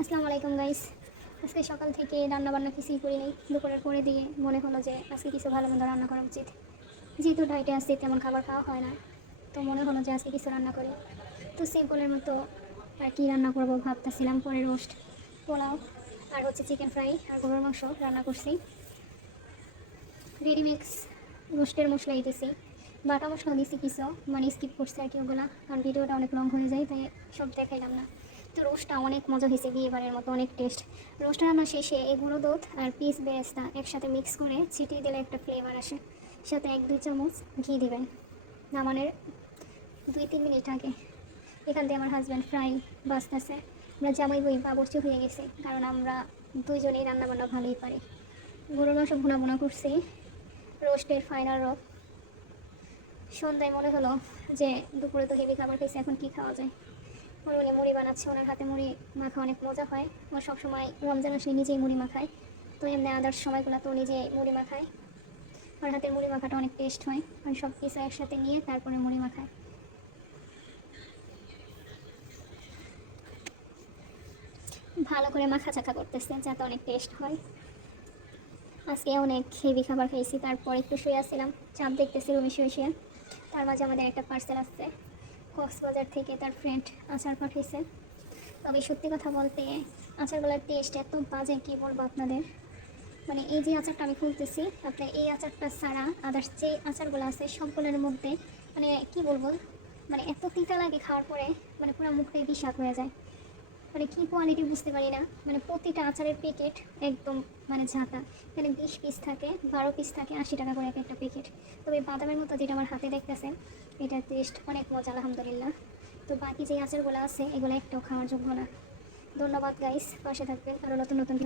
আসসালামু আলাইকুম গাইস। আজকে সকাল থেকে রান্না বান্না কিছুই করি নাই। দুপুরের পরে দিয়ে মনে হলো যে আজকে কিছু ভালো মন্দ রান্না করা উচিত। যেহেতু ডায়েটে আসছি, তেমন খাবার খাওয়া হয় না, তো মনে হলো যে আজকে কিছু রান্না করি। তো সিম্পলের মতো আর কি রান্না করবো ভাবতেছিলাম, পরে রোস্ট, পোলাও আর হচ্ছে চিকেন ফ্রাই আর গরুর মাংস রান্না করছি। রেডিমিক্স রোস্টের মশলা দিতেছি, বাটা মশলা দিয়েছি কিছু, মানে স্কিপ করছি আর কি ওগুলা, কারণ ভিডিওটা অনেক লং হয়ে যায়, তাই সব দেখাইলাম না। তো রোস্টটা অনেক মজা হয়েছে, বিয়েবারের মতো অনেক টেস্ট। রোস্টটা রান্না শেষে এই গুঁড়ো দুধ আর পিস বেরেস্তা একসাথে মিক্স করে ছিটিয়ে দিলে একটা ফ্লেভার আসে। সাথে 1-2 চামচ ঘি দিবেন নামানোর 2-3 মিনিট আগে। এখান থেকে আমার হাজব্যান্ড ফ্রাই বাঁচতেছে। আমরা জামাই বই বাবরচি হয়ে গেছি, কারণ আমরা দুইজনেই রান্নাবান্না ভালোই পারি। গরুর মাংস ভুনা ভুনা করছি, রোস্টের ফাইনাল রব। সন্ধ্যায় মনে হলো যে দুপুরে তো হেভি খাবার খেয়েছি, এখন কি খাওয়া যায়। ওর উনি মুড়ি বানাচ্ছে, ওনার হাতে মুড়ি মাখা অনেক মজা হয়। ও সবসময় রমজান আসলে নিজেই মুড়ি মাখায়, তো এমনি আদার্স সময়গুলো তো নিজে মুড়ি মাখায়। ওর হাতের মুড়ি মাখাটা অনেক টেস্ট হয়, আর সব কিছু একসাথে নিয়ে তারপরে মুড়ি মাখায়। ভালো করে মাখা চাখা করতেছে যাতে অনেক টেস্ট হয়। আজকে অনেক হেভি খাবার খেয়েছি, তারপর একটু শুয়ে আসছিলাম, চাপ দেখতেছি রুমে শুয়ে শুয়ে। তার মাঝে আমাদের একটা পার্সেল আসছে কক্সবাজার থেকে, তার ফ্রেন্ড আচার পাঠিয়েছে। তবে সত্যি কথা বলতে আচারগুলোর টেস্ট এত বাজে, কী বলবো আপনাদের। মানে এই যে আচারটা আমি খুলতেছি, আপনার এই আচারটা ছাড়া আদার্স যে আচারগুলো আছে সবগুলোর মধ্যে মানে কি বলবো, মানে এত তিতা লাগে খাওয়ার পরে, মানে পুরো মুখটাই বিষাদ হয়ে যায়। মানে কী কোয়ালিটি বুঝতে পারি না। মানে প্রতিটা আচারের প্যাকেট একদম মানে ঝাঁকা, এখানে 20 পিস থাকে, 12 পিস থাকে, 80 টাকা করে এক একটা প্যাকেট। তবে বাদামের মতো যেটা আমার হাতে দেখতেছেন, এটার টেস্ট অনেক মজা আলহামদুলিল্লাহ। তো বাকি যে আচারগুলো আছে এগুলো একটাও খাওয়ার যোগ্য না। ধন্যবাদ গাইস, পাশে থাকবেন আরও নতুন নতুন